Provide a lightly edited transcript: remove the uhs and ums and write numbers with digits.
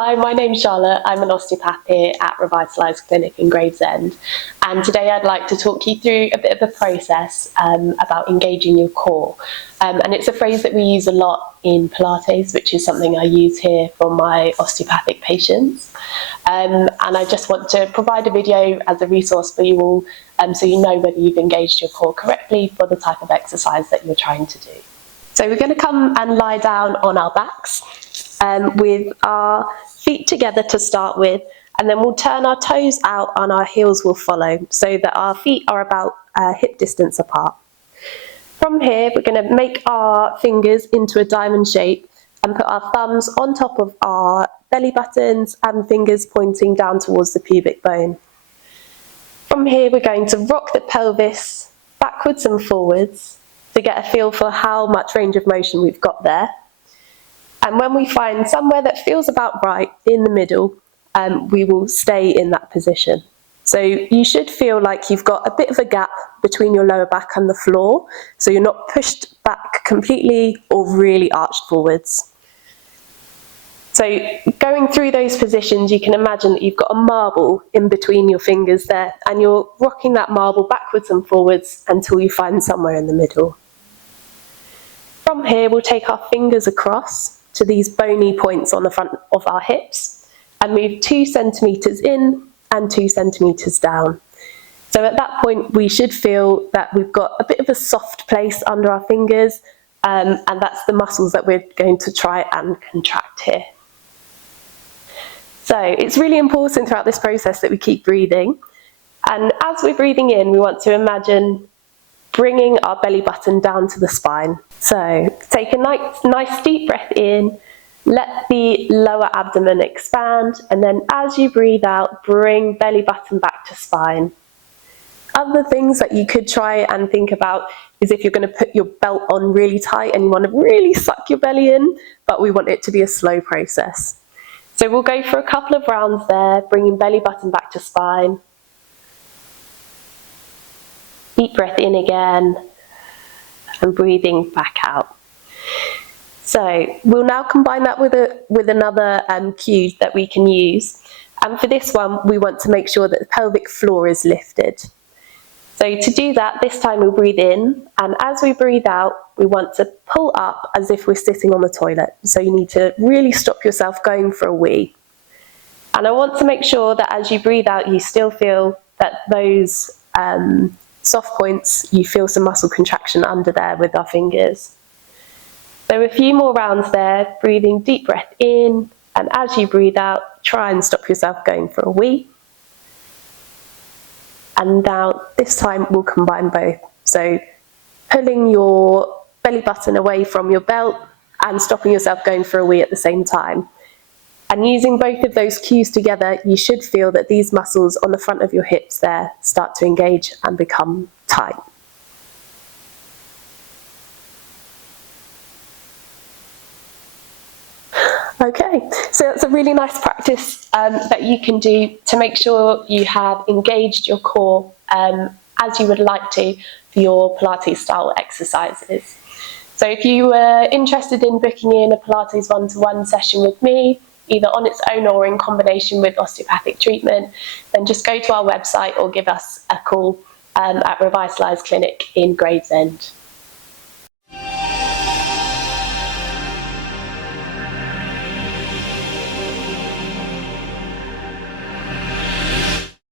Hi, my name's Charlotte. I'm an osteopath here at Revitalise Clinic in Gravesend, and today I'd like to talk you through a bit of a process about engaging your core. And it's a phrase that we use a lot in Pilates, which is something I use here for my osteopathic patients. And I just want to provide a video as a resource for you all, so you know whether you've engaged your core correctly for the type of exercise that you're trying to do. So we're going to come and lie down on our backs with our feet together to start with, and then we'll turn our toes out and our heels will follow so that our feet are about hip distance apart. From here, we're going to make our fingers into a diamond shape and put our thumbs on top of our belly buttons and fingers pointing down towards the pubic bone. From here, we're going to rock the pelvis backwards and forwards to get a feel for how much range of motion we've got there. And when we find somewhere that feels about right in the middle, we will stay in that position. So you should feel like you've got a bit of a gap between your lower back and the floor, so you're not pushed back completely or really arched forwards. So going through those positions, you can imagine that you've got a marble in between your fingers there, and you're rocking that marble backwards and forwards until you find somewhere in the middle. From here, we'll take our fingers across to these bony points on the front of our hips and move 2 centimetres in and 2 centimetres down. So at that point, we should feel that we've got a bit of a soft place under our fingers, and that's the muscles that we're going to try and contract here. So it's really important throughout this process that we keep breathing. And as we're breathing in, we want to imagine bringing our belly button down to the spine. So take a nice deep breath in, let the lower abdomen expand, and then as you breathe out, bring belly button back to spine. Other things that you could try and think about is if you're going to put your belt on really tight and you want to really suck your belly in, but we want it to be a slow process. So we'll go for a couple of rounds there, bringing belly button back to spine. Deep breath in again, and breathing back out. So we'll now combine that with another cue that we can use. And for this one, we want to make sure that the pelvic floor is lifted. So to do that, this time we'll breathe in, and as we breathe out, we want to pull up as if we're sitting on the toilet. So you need to really stop yourself going for a wee. And I want to make sure that as you breathe out, you still feel that those soft points, you feel some muscle contraction under there with our fingers. So a few more rounds there, breathing deep breath in, and as you breathe out, try and stop yourself going for a wee. And now this time we'll combine both. So pulling your belly button away from your belt and stopping yourself going for a wee at the same time. And using both of those cues together, you should feel that these muscles on the front of your hips there start to engage and become tight. Okay, so that's a really nice practice that you can do to make sure you have engaged your core as you would like to for your Pilates style exercises. So if you were interested in booking in a Pilates one-to-one session with me, either on its own or in combination with osteopathic treatment, then just go to our website or give us a call at Revitalise Clinic in Gravesend.